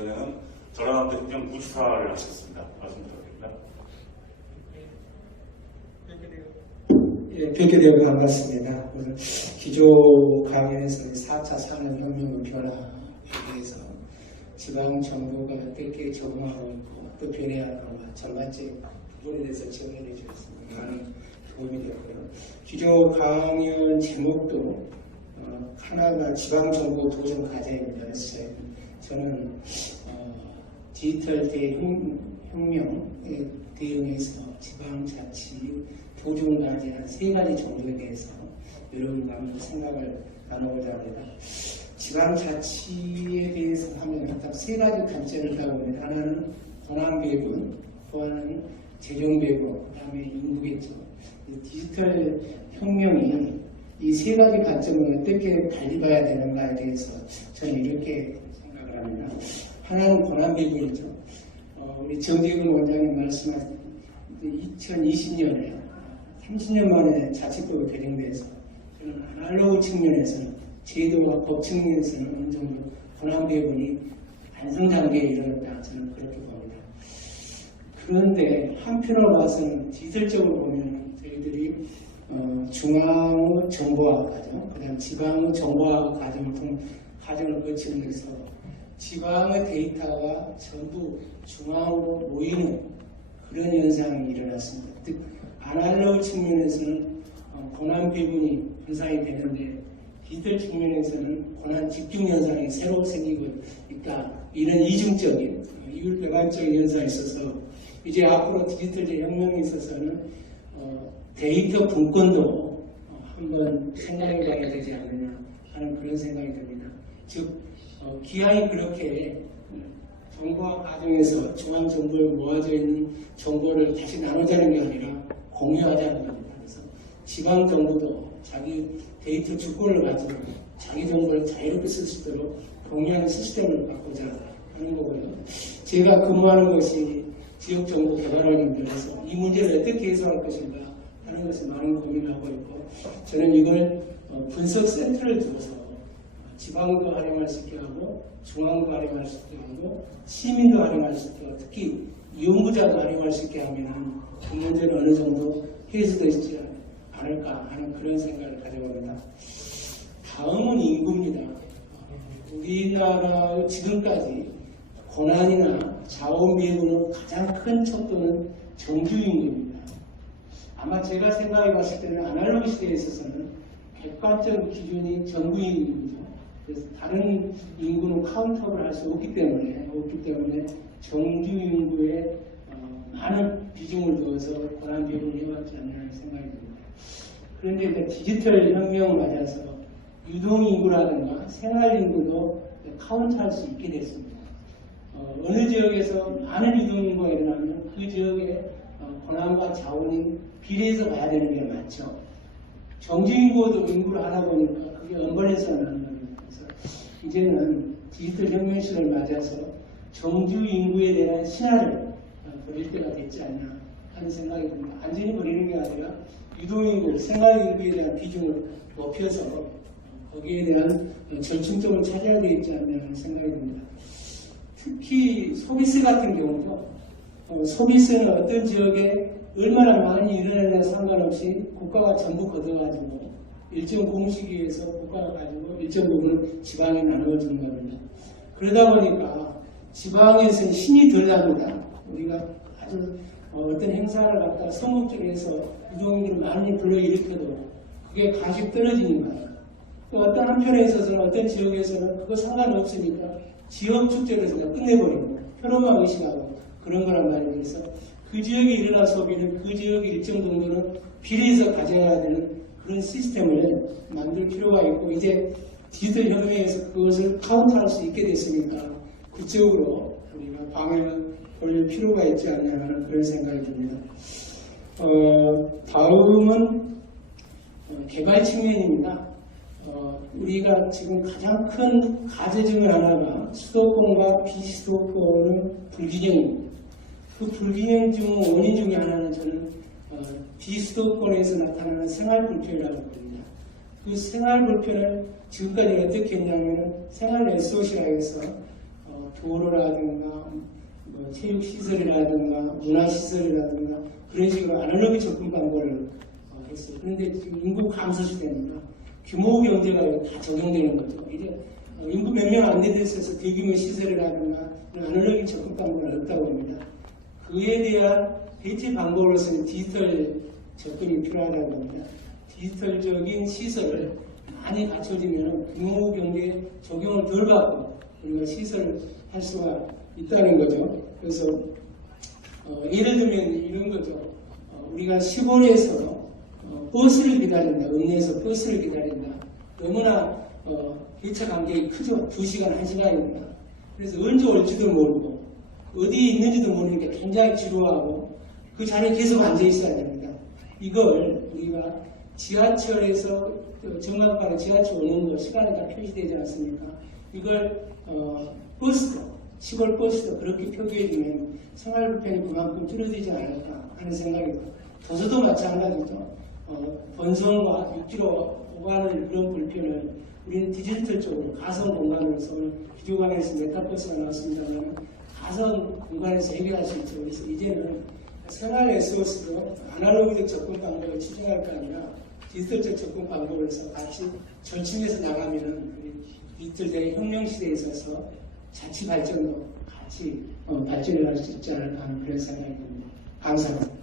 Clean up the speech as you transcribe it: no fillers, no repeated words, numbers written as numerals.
그전에는 저랑 함께 국경 무주사를 하셨습니다. 말씀 부탁드립니다. 예, 뵙게 되어 반갑습니다. 오늘 기조 강연에서 4차 산업혁명 변화에 대해서 지방정부가 어떻게 적응하고 있고 또 변해야 하는가 전반적 부분에 대해서 정리해 주셨습니다. 많은 도움이 되었고요. 기조 강연 제목도 하나가 지방정부 도전 과제입니다. 그래서 저는 디지털 대혁명에 대응해서 지방자치 도전 과제 한 3가지 정도에 대해서 여러분과 함께 생각을 나눠보자 합니다. 지방자치에 대해서 하면 딱 3가지 관점을 가고 있는데 하나는 권한배분, 또 하나는 재정배분, 그 다음에 인구겠죠. 디지털 혁명이 이 3가지 관점을 어떻게 달리봐야 되는가에 대해서 저는 이렇게 생각을 합니다. 하나는 권한배분이죠. 우리 정재근 원장님 말씀하신 2020년에 30년 만에 자치법이 개정돼서 저는 아날로그 측면에서는 제도와 법 측면에서는 어느 정도 권한배분이 완성 단계에 이르렀다 저는 그렇게 봅니다. 그런데 한편으로 봐서는 디지털적으로 보면 저희들이 중앙의 정보화 과정, 그 다음 지방의 정보화 과정을 거치면서 지방의 데이터가 전부 중앙으로 모이는 그런 현상이 일어났습니다. 즉 아날로그 측면에서는 권한 배분이 분산이 되는데 디지털 측면에서는 권한 집중 현상이 새로 생기고 있다. 이런 이중적인 이율배반적인 현상이 있어서 이제 앞으로 디지털 혁명에 있어서는 데이터 분권도 한번 생각해 봐야 되지 않느냐 하는 그런 생각이 듭니다. 즉 기왕이 그렇게 정보화 과정에서 중앙정보에 모아져 있는 정보를 다시 나누자는 게 아니라 공유하자는 겁니다. 그래서 지방정부도 자기 데이터 주권을 가지고 자기 정보를 자유롭게 쓸 수 있도록 공유하는 시스템을 바꾸자 하는 거고요. 제가 근무하는 것이 지역정보 개발원인데서 이 문제를 어떻게 해소할 것인가 하는 것에 많은 고민을 하고 있고 저는 이걸 분석센터를 두어서 지방도 활용할 수 있게 하고 중앙도 활용할 수 있게 하고 시민도 활용할 수 있게 하고 특히 연구자도 활용할 수 있게 하면 그 문제는 어느 정도 해소되지 않을까 하는 그런 생각을 가져봅니다. 다음은 인구입니다. 우리나라 지금까지 고난이나 자원 배분의 가장 큰 척도는 정규인구입니다. 아마 제가 생각해 봤을 때는 아날로그 시대에 있어서는 객관적 기준이 정규인구죠. 그래서 다른 인구는 카운터를 할 수 없기 때문에 정규인구에 많은 비중을 두어서 권한 배분을 해왔지 않나 하는 생각이 듭니다. 그런데 이제 디지털 혁명을 맞아서 유동인구라든가 생활인구도 카운트할 수 있게 됐습니다. 어느 지역에서 많은 유동인구가 일어나면 그 지역의 권한과 자원이 비례해서 봐야 되는 게 맞죠. 정규인구도 인구를 하다 보니까 그게 언벌에서 나는 겁니다. 그래서 이제는 디지털 혁명 시대를 맞아서 정규인구에 대한 신화를 버릴 때가 됐지 않나 하는 생각이 듭니다. 완전히 버리는 게 아니라 유동인구, 생활인구에 대한 비중을 높여서 거기에 대한 절충점을 찾아야 되지 않나 하는 생각이 듭니다. 특히 소비세 같은 경우도 소비세는 어떤 지역에 얼마나 많이 일어나느냐 상관없이 국가가 전부 걷어가지고 일정 공식위에서 국가가 가지고 일정 부분을 지방에 나누어주는 겁니다. 그러다 보니까 지방에서는 힘이 덜 납니다. 우리가 아주 어떤 행사를 갖다가 성공적으로 해서 유동인구를 많이 불러일으켜도 그게 가식 떨어지니까 또 어떤 한편에 있어서는 어떤 지역에서는 그거 상관없으니까 지역 축제를 그냥 끝내버립니다. 표로만 의식하고 그런 거란 말이에요. 그래서 그 지역에 일어난 소비는 그 지역의 일정 정도는 비례해서 가져가야 되는 그런 시스템을 만들 필요가 있고 이제 디지털 혁명에서 그것을 카운트할 수 있게 됐으니까 그쪽으로 우리가 방향을 돌릴 필요가 있지 않냐 하는 그런 생각이 듭니다. 다음은 개발 측면입니다. 우리가 지금 가장 큰 과제 중 하나가 수도권과 비수도권의 불균형입니다. 그 불균형 중 원인 중에 하나는 저는 비수도권에서 나타나는 생활 불편이라고 봅니다. 그 생활 불편을 지금까지 어떻게 했냐면 생활 SOC라고 해서 도로라든가 뭐 체육시설이라든가 문화시설이라든가 그런 식으로 아날로그 접근 방법을 했어요. 그런데 지금 인구 감소 시대입니다. 규모 경제가 다 적용되는 거죠. 이제 인구 몇 명 안 되는 데서 대규모 시설이라든가 아날로그 접근 방법은 없다고 합니다. 그에 대한 대체 방법으로서는 디지털 접근이 필요하다고 합니다. 디지털적인 시설을 많이 갖춰지면 규모 경제에 적용을 덜 받고 우리가 시설을 할 수가 있다는 거죠. 그래서 예를 들면 이런 거죠. 우리가 시골에서 버스를 기다린다. 읍내에서 버스를 기다린다. 너무나 기차 간격이 크죠. 2시간, 1시간입니다. 그래서 언제 올지도 모르고 어디에 있는지도 모르니까 굉장히 지루하고 그 자리에 계속 앉아 있어야 됩니다. 이걸 우리가 지하철에서 정각바로 지하철 오는 거 시간이 다 표시되지 않습니까? 이걸 버스도 시골 버스도 그렇게 표기해주면 생활불편이 그만큼 줄어들지 않을까 하는 생각이 듭니다. 도서도 마찬가지죠. 본선과 육지로 오가는 그런 불편을 우리는 디지털적으로 가상 공간으로서 비디오관에서 메타버스가 나왔습니다만 가상 공간에서 해결할 수 있죠. 그래서 이제는 생활 SOS도 아날로그적 접근 방법을 추진할 거 아니라 디지털적 접근 방법을 해서 같이 절충해서 나가면은 디지털 대 혁명 시대에 있어서 자치 발전도 같이 발전을 할 수 있지 않을까 하는 그런 생각이 듭니다. 감사합니다.